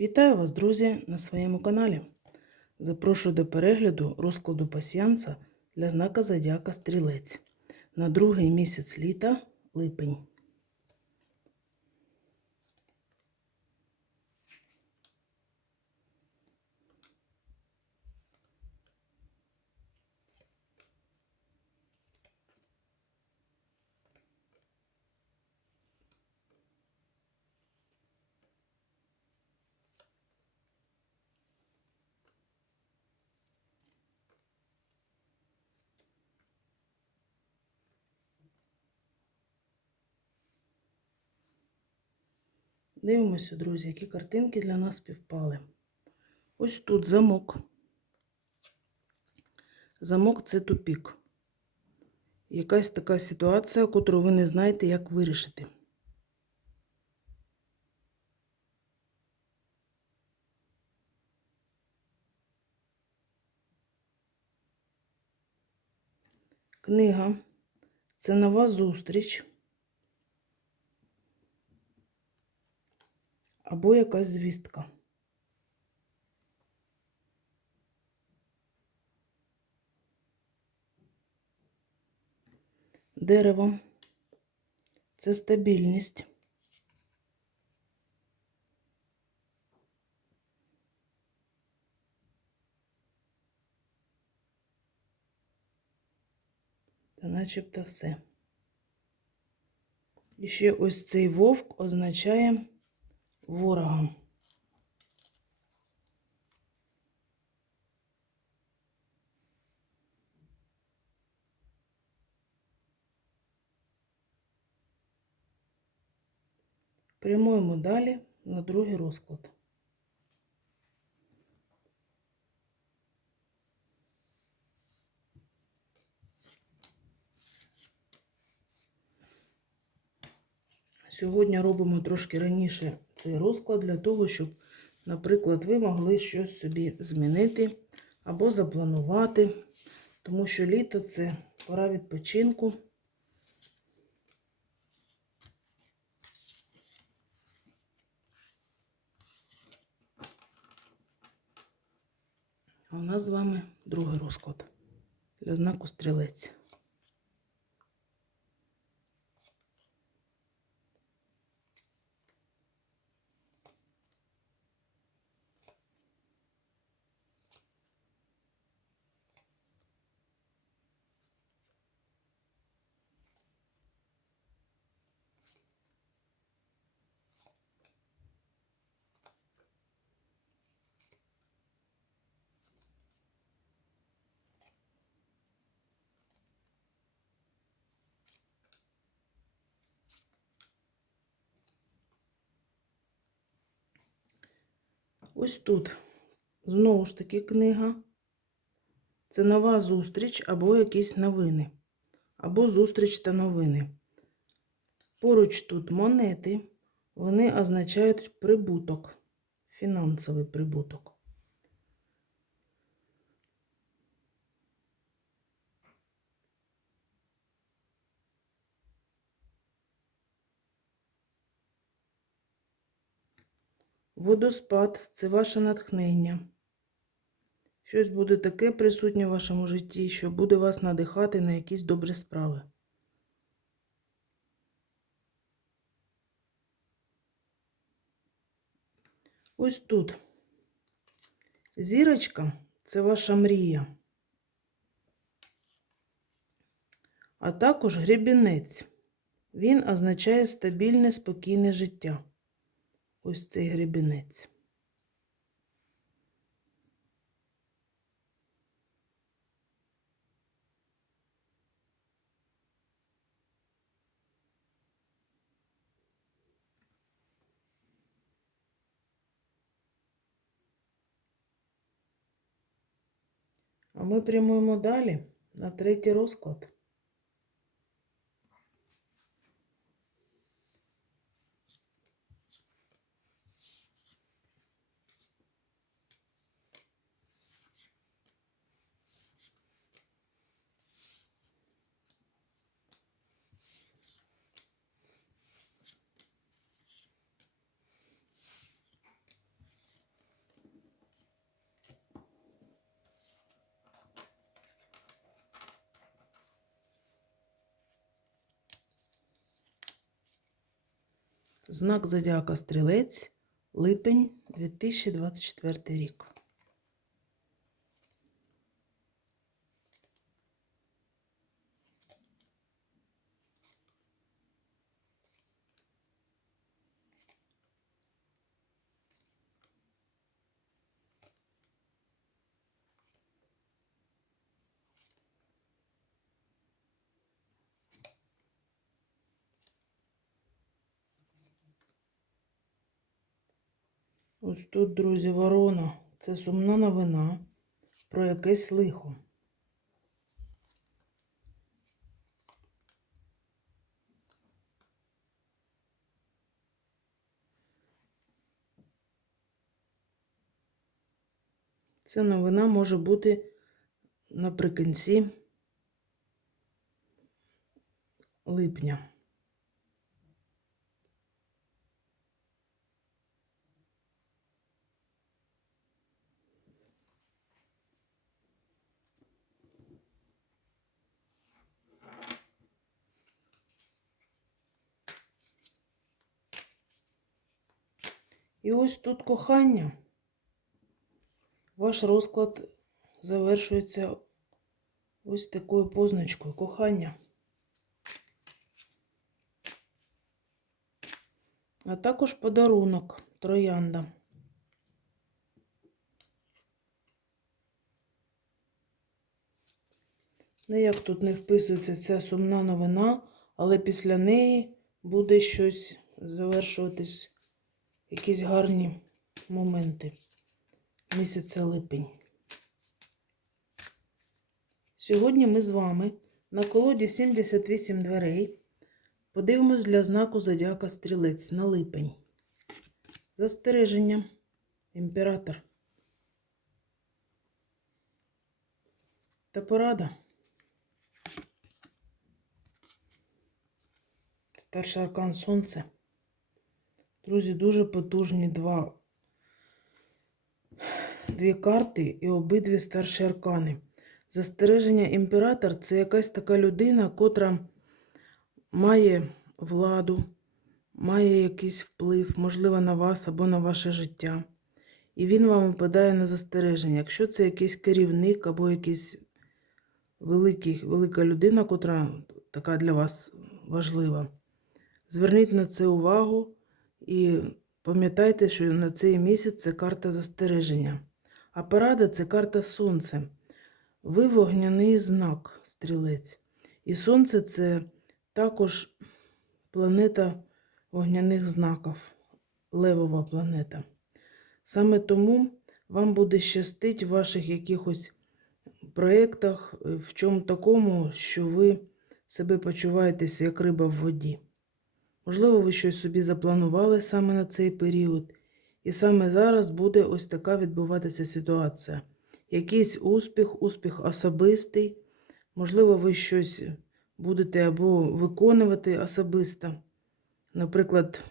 Вітаю вас, друзі, на своєму каналі. Запрошую до перегляду розкладу пасіянса для знака Зодіака Стрілець на другий місяць літа липень. Дивимося, друзі, які картинки для нас співпали. Ось тут замок. Замок це тупік. Якась така ситуація, яку ви не знаєте, як вирішити. Книга це нова зустріч. Або якась звістка. Дерево це стабільність. Та начебто все. І ще ось цей вовк означає ворогам. Прямуємо далі на другий розклад. Сьогодні робимо трошки раніше цей розклад для того, щоб, наприклад, ви могли щось собі змінити або запланувати, тому що літо це пора відпочинку. А у нас з вами другий розклад для знаку стрілець. Ось тут, знову ж таки, книга. Це нова зустріч або якісь новини. Або зустріч та новини. Поруч тут монети, вони означають прибуток, фінансовий прибуток. Водоспад це ваше натхнення. Щось буде таке присутнє в вашому житті, що буде вас надихати на якісь добрі справи. Ось тут. Зірочка це ваша мрія. А також гребінець. Він означає стабільне, спокійне життя ось цей гребінець. А ми прямуємо далі на третій розклад. Знак Зодіака Стрілець, липень 2024 рік. Ось тут, друзі, ворона. Це сумна новина про якесь лихо. Ця новина може бути наприкінці липня. І ось тут кохання. Ваш розклад завершується ось такою позначкою кохання. А також подарунок троянда. Ніяк тут не вписується ця сумна новина, але після неї буде щось завершуватись, якісь гарні моменти місяця липень. Сьогодні ми з вами на колоді 78 дверей подивимось для знаку Зодіака Стрілець на липень. Застереження. Імператор. Та порада. Старший аркан Сонце. Друзі, дуже потужні два дві карти і обидві старші аркани. Застереження імператор це якась така людина, котра має владу, має якийсь вплив, можливо, на вас або на ваше життя. І він вам випадає на застереження. Якщо це якийсь керівник або якийсь великий, велика людина, котра така для вас важлива, зверніть на це увагу і пам'ятайте, що на цей місяць це карта застереження. А порада це карта Сонце. Ви вогняний знак, стрілець. І Сонце це також планета вогняних знаків, левова планета. Саме тому вам буде щастить в ваших якихось проєктах, в чому такому, що ви себе почуваєтеся як риба в воді. Можливо, ви щось собі запланували саме на цей період. І саме зараз буде ось така відбуватися ситуація. Якийсь успіх, успіх особистий. Можливо, ви щось будете або виконувати особисто. Наприклад,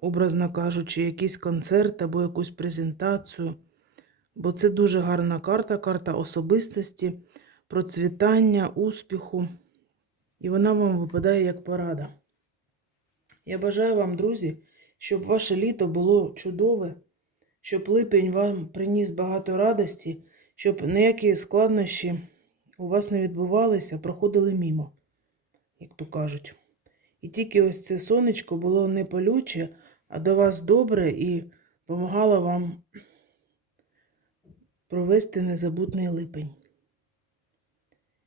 образно кажучи, якийсь концерт або якусь презентацію. Бо це дуже гарна карта, карта особистості, процвітання, успіху. І вона вам випадає як порада. Я бажаю вам, друзі щоб ваше літо було чудове, щоб липень вам приніс багато радості, щоб ніякі складнощі у вас не відбувалися, проходили мімо, як то кажуть. І тільки ось це сонечко було не полюче, а до вас добре і допомагало вам провести незабутний липень.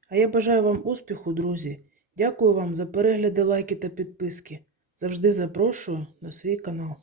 А я бажаю вам успіху, друзі. Дякую вам за перегляди, лайки та підписки. Завжди запрошую на свій канал.